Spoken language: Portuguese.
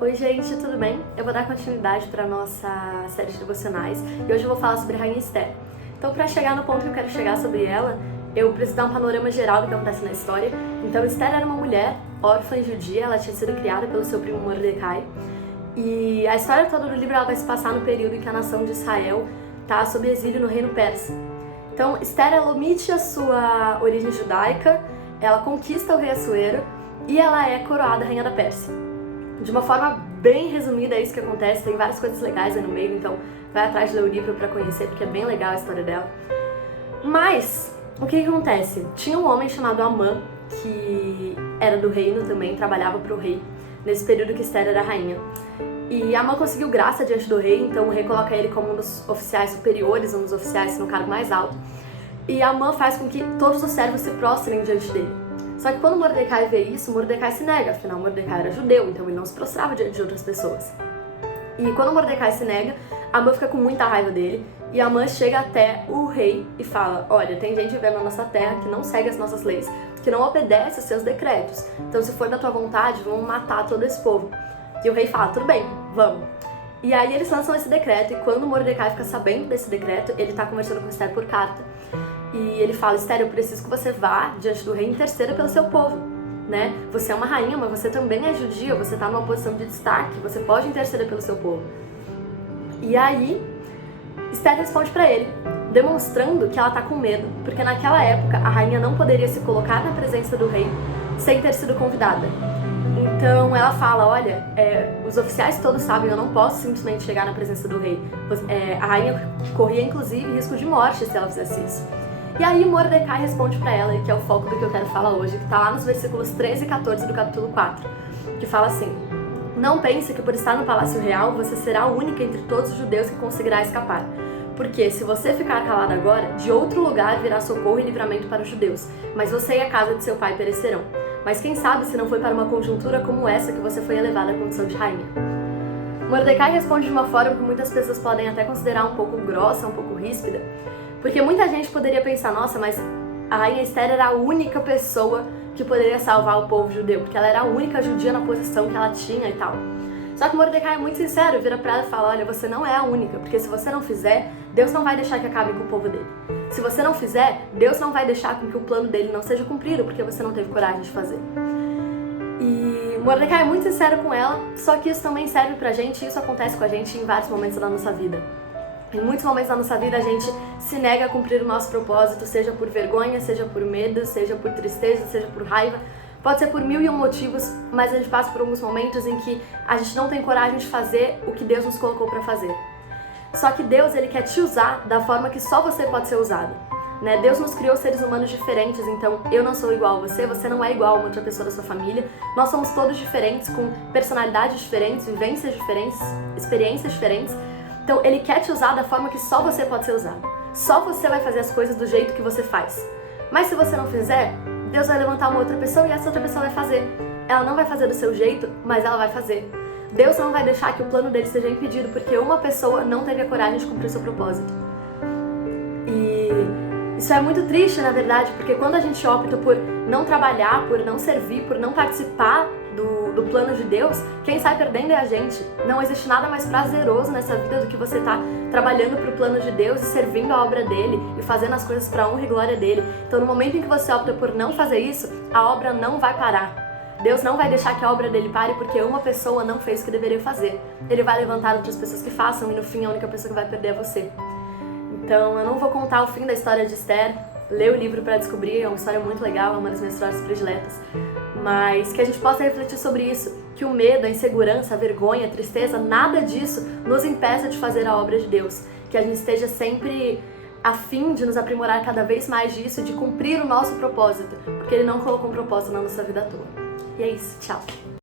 Oi gente, tudo bem? Eu vou dar continuidade para nossa série de devocionais e hoje eu vou falar sobre a Rainha Esther. Então, para chegar no ponto que eu quero chegar sobre ela, eu preciso dar um panorama geral do que acontece na história. Então, Esther era uma mulher órfã e judia, ela tinha sido criada pelo seu primo Mordecai. E a história toda do livro ela vai se passar no período em que a nação de Israel está sob exílio no reino persa. Então, Esther ela omite a sua origem judaica, ela conquista o rei Assuero e ela é coroada rainha da Pérsia. De uma forma bem resumida, é isso que acontece, tem várias coisas legais aí no meio, então vai atrás de ler o livro pra conhecer, porque é bem legal a história dela. Mas, o que acontece? Tinha um homem chamado Amã, que era do reino também, trabalhava pro rei, nesse período que Esther era rainha. E Amã conseguiu graça diante do rei, então o rei coloca ele como um dos oficiais superiores, um dos oficiais no cargo mais alto. E Amã faz com que todos os servos se prostrem diante dele. Só que quando Mordecai vê isso, Mordecai se nega, afinal Mordecai era judeu, então ele não se prostrava diante de outras pessoas. E quando Mordecai se nega, Amã fica com muita raiva dele, e Amã chega até o rei e fala: olha, tem gente vivendo na nossa terra que não segue as nossas leis, que não obedece aos seus decretos, então se for da tua vontade, vamos matar todo esse povo. E o rei fala: tudo bem, vamos. E aí eles lançam esse decreto, e quando Mordecai fica sabendo desse decreto, ele tá conversando com Esther por carta, e ele fala: Esther, eu preciso que você vá diante do rei e interceda pelo seu povo, né? Você é uma rainha, mas você também é judia, você tá numa posição de destaque, você pode interceder pelo seu povo. E aí, Esther responde pra ele, demonstrando que ela tá com medo, porque naquela época a rainha não poderia se colocar na presença do rei sem ter sido convidada. Então ela fala: olha, os oficiais todos sabem, eu não posso simplesmente chegar na presença do rei. A rainha corria inclusive risco de morte se ela fizesse isso. E aí Mordecai responde pra ela, e que é o foco do que eu quero falar hoje, que tá lá nos versículos 13 e 14 do capítulo 4, que fala assim: não pense que por estar no palácio real você será a única entre todos os judeus que conseguirá escapar. Porque se você ficar calada agora, de outro lugar virá socorro e livramento para os judeus, mas você e a casa de seu pai perecerão. Mas quem sabe se não foi para uma conjuntura como essa que você foi elevada à condição de rainha. Mordecai responde de uma forma que muitas pessoas podem até considerar um pouco grossa, um pouco ríspida, porque muita gente poderia pensar: nossa, mas a rainha Esther era a única pessoa que poderia salvar o povo judeu, porque ela era a única judia na posição que ela tinha e tal. Só que Mordecai é muito sincero, vira pra ela e fala: olha, você não é a única, porque se você não fizer, Deus não vai deixar que acabe com o povo dele. Se você não fizer, Deus não vai deixar com que o plano dele não seja cumprido, porque você não teve coragem de fazer. E Mordecai é muito sincero com ela, só que isso também serve pra gente, e isso acontece com a gente em vários momentos da nossa vida. Em muitos momentos da nossa vida a gente se nega a cumprir o nosso propósito, seja por vergonha, seja por medo, seja por tristeza, seja por raiva. Pode ser por 1001 motivos, mas a gente passa por alguns momentos em que a gente não tem coragem de fazer o que Deus nos colocou para fazer. Só que Deus, ele quer te usar da forma que só você pode ser usado, né? Deus nos criou seres humanos diferentes, então eu não sou igual a você, você não é igual a uma outra pessoa da sua família. Nós somos todos diferentes, com personalidades diferentes, vivências diferentes, experiências diferentes. Então ele quer te usar da forma que só você pode ser usado. Só você vai fazer as coisas do jeito que você faz. Mas se você não fizer, Deus vai levantar uma outra pessoa e essa outra pessoa vai fazer. Ela não vai fazer do seu jeito, mas ela vai fazer. Deus não vai deixar que o plano dele seja impedido, porque uma pessoa não teve a coragem de cumprir o seu propósito. E isso é muito triste, na verdade, porque quando a gente opta por não trabalhar, por não servir, por não participar do plano de Deus, quem sai perdendo é a gente. Não existe nada mais prazeroso nessa vida do que você estar trabalhando para o plano de Deus e servindo a obra dele e fazendo as coisas para a honra e glória dele. Então, no momento em que você opta por não fazer isso, a obra não vai parar. Deus não vai deixar que a obra dele pare porque uma pessoa não fez o que deveria fazer. Ele vai levantar outras pessoas que façam e no fim a única pessoa que vai perder é você. Então, eu não vou contar o fim da história de Esther. Lê o livro para descobrir, é uma história muito legal, é uma das minhas histórias prediletas. Mas que a gente possa refletir sobre isso, que o medo, a insegurança, a vergonha, a tristeza, nada disso nos impeça de fazer a obra de Deus. Que a gente esteja sempre a fim de nos aprimorar cada vez mais disso, de cumprir o nosso propósito, porque Ele não colocou um propósito na nossa vida à toa. E é isso, tchau!